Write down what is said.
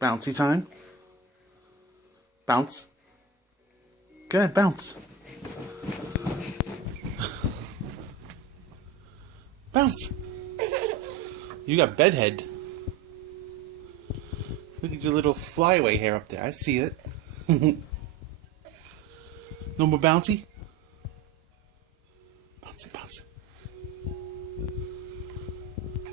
Bouncy time. Bounce. Good, bounce. Bounce. You got bedhead. Look at your little flyaway hair up there. I see it. No more bouncy? Bouncy, bouncy.